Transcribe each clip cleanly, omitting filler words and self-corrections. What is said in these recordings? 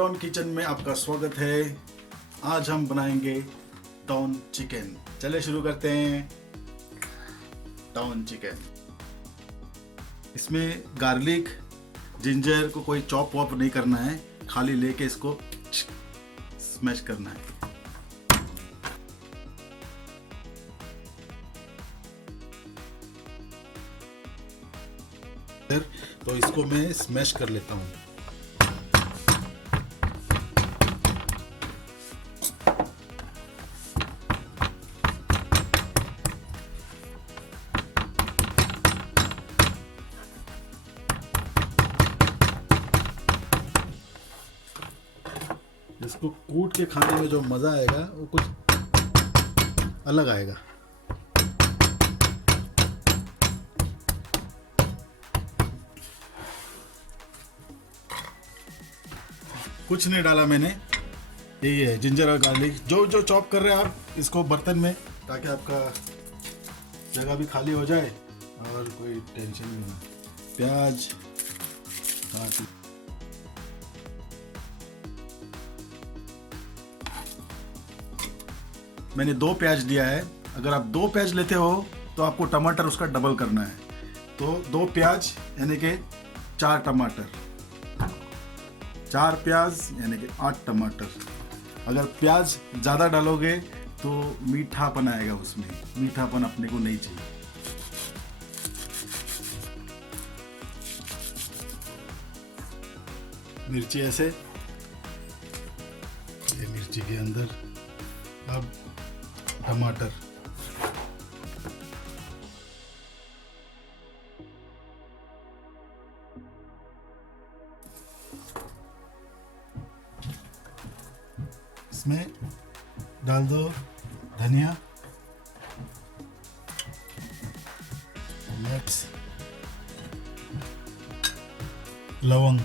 Don kitchen में आपका स्वागत है। आज हम बनाएंगे डॉन चिकन। चलिए शुरू करते हैं। डॉन चिकन, इसमें गार्लिक जिंजर को कोई चॉप वॉप नहीं करना है, खाली लेके इसको स्मैश करना है। तो इसको मैं स्मैश कर लेता हूँ। इसको कूट के खाने में जो मज़ा आएगा वो कुछ अलग आएगा। कुछ नहीं डाला मैंने, यही है जिंजर और गार्लिक। जो चॉप कर रहे हैं आप इसको बर्तन में, ताकि आपका जगह भी खाली हो जाए और कोई टेंशन भी नहीं। प्याज काट, मैंने 2 प्याज लिया है। अगर आप 2 प्याज लेते हो तो आपको टमाटर उसका डबल करना है। तो 2 प्याज यानी कि 4 टमाटर, 4 प्याज यानी कि 8 टमाटर। अगर प्याज ज़्यादा डालोगे तो मीठापन आएगा, उसमें मीठापन अपने को नहीं चाहिए। मिर्ची ऐसे, ये मिर्ची के अंदर अब टमाटर, इसमें डाल दो धनिया, मिर्च, लवंग,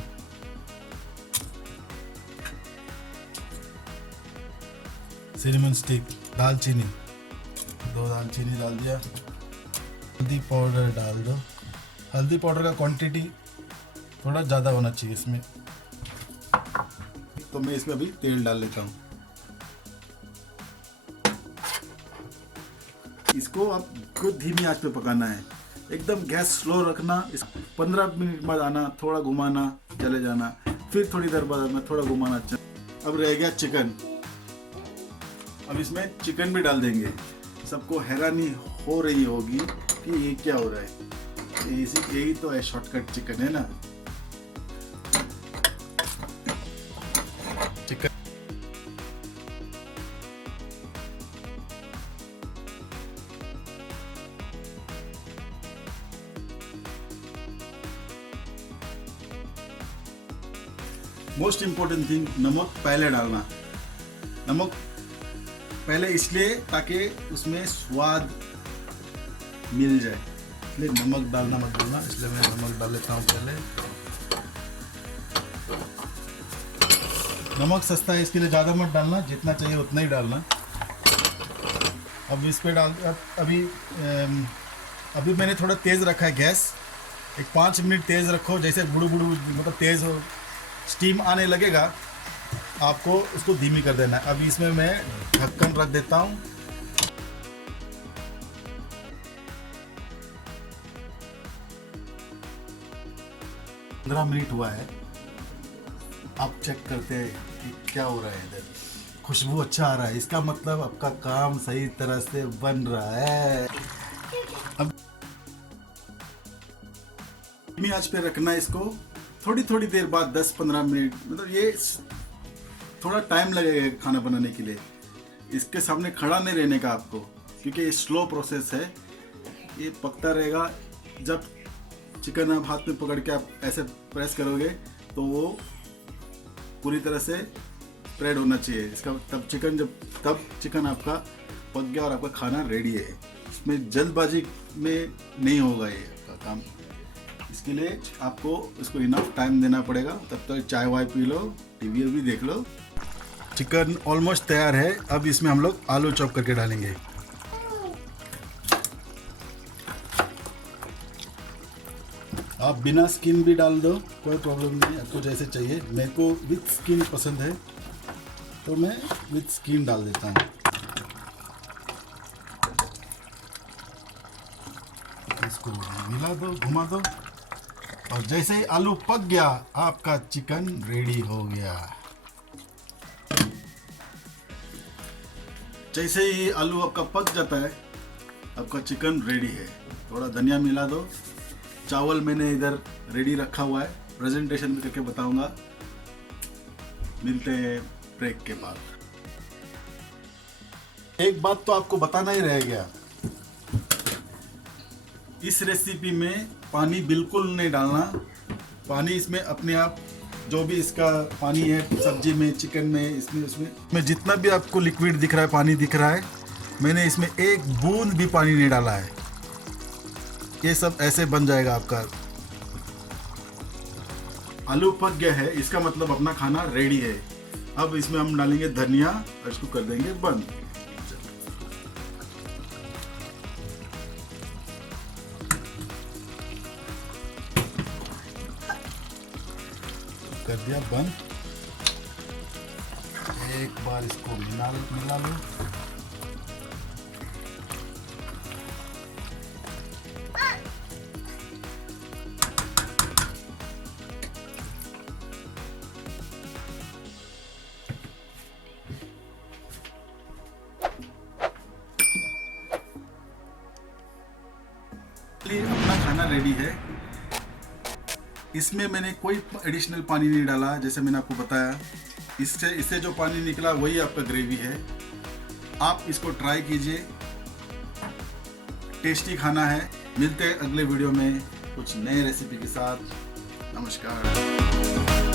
सिनेमन स्टिक, दालचीनी, 2 दालचीनी डाल दिया। हल्दी पाउडर डाल दो। हल्दी पाउडर का क्वांटिटी थोड़ा ज़्यादा होना चाहिए इसमें। तो मैं इसमें अभी तेल डाल लेता हूँ। इसको आप खुद धीमी आंच पे पकाना है, एकदम गैस स्लो रखना। 15 मिनट बाद आना, थोड़ा घुमाना, चले जाना, फिर थोड़ी देर बाद आना, थोड़ा घुमाना। अब रह गया चिकन। अब इसमें चिकन भी डाल देंगे। सबको हैरानी हो रही होगी कि ये क्या हो रहा है। यही तो है शॉर्टकट चिकन, है ना। चिकन मोस्ट इम्पोर्टेंट थिंग, नमक पहले डालना। नमक पहले इसलिए ताकि उसमें स्वाद मिल जाए, इसलिए नमक डालना मत भूलना। इसलिए मैं नमक डाल लेता हूँ पहले। नमक सस्ता है, इसके लिए ज़्यादा मत डालना, जितना चाहिए उतना ही डालना। अब इस पे अभी मैंने थोड़ा तेज़ रखा है गैस। एक 5 मिनट तेज़ रखो, जैसे बुड़ू बुड़ू मतलब तेज़ हो, स्टीम आने लगेगा, आपको उसको धीमी कर देना है। अभी इसमें मैं ढक्कन रख देता हूँ। पंद्रह मिनट हुआ है। आप चेक करते हैं कि क्या हो रहा है। इधर खुशबू अच्छा आ रहा है, इसका मतलब आपका काम सही तरह से बन रहा है। अब धीमी आंच पे रखना है इसको। थोड़ी देर बाद 10-15 मिनट, मतलब ये थोड़ा टाइम लगेगा खाना बनाने के लिए। इसके सामने खड़ा नहीं रहने का आपको, क्योंकि ये स्लो प्रोसेस है। ये पकता रहेगा। जब चिकन आप हाथ में पकड़ के आप ऐसे प्रेस करोगे तो वो पूरी तरह से स्प्रेड होना चाहिए इसका। तब चिकन आपका पक गया और आपका खाना रेडी है। इसमें जल्दबाजी में नहीं होगा ये आपका काम। इसके लिए आपको इसको इनफ टाइम देना पड़ेगा। तब तक चाय वाय पी लो, टीवी भी देख लो। चिकन ऑलमोस्ट तैयार है। अब इसमें हम लोग आलू चॉप करके डालेंगे। आप बिना स्किन भी डाल दो, कोई प्रॉब्लम नहीं, आपको जैसे चाहिए। मेरे को विथ स्किन पसंद है तो मैं विथ स्किन डाल देता हूँ। इसको मिला दो, घुमा दो, और जैसे ही आलू पक गया आपका चिकन रेडी हो गया। जैसे ही आलू आपका पक जाता है आपका चिकन रेडी है। थोड़ा धनिया मिला दो। चावल मैंने इधर रेडी रखा हुआ है, प्रेजेंटेशन भी करके बताऊंगा। मिलते हैं ब्रेक के बाद। एक बात तो आपको बताना ही रह गया, इस रेसिपी में पानी बिल्कुल नहीं डालना। पानी इसमें अपने आप, जो भी इसका पानी है सब्जी में, चिकन में, इसमें उसमें जितना भी आपको लिक्विड दिख रहा है, पानी दिख रहा है, मैंने इसमें एक बूंद भी पानी नहीं डाला है। ये सब ऐसे बन जाएगा आपका। आलू पक गया है, इसका मतलब अपना खाना रेडी है। अब इसमें हम डालेंगे धनिया और इसको कर देंगे बंद। कर दिया बंद। एक बार इसको मिला लो। अपना खाना रेडी है। इसमें मैंने कोई एडिशनल पानी नहीं डाला, जैसे मैंने आपको बताया। इससे जो पानी निकला वही आपका ग्रेवी है। आप इसको ट्राई कीजिए, टेस्टी खाना है। मिलते हैं अगले वीडियो में कुछ नए रेसिपी के साथ। नमस्कार।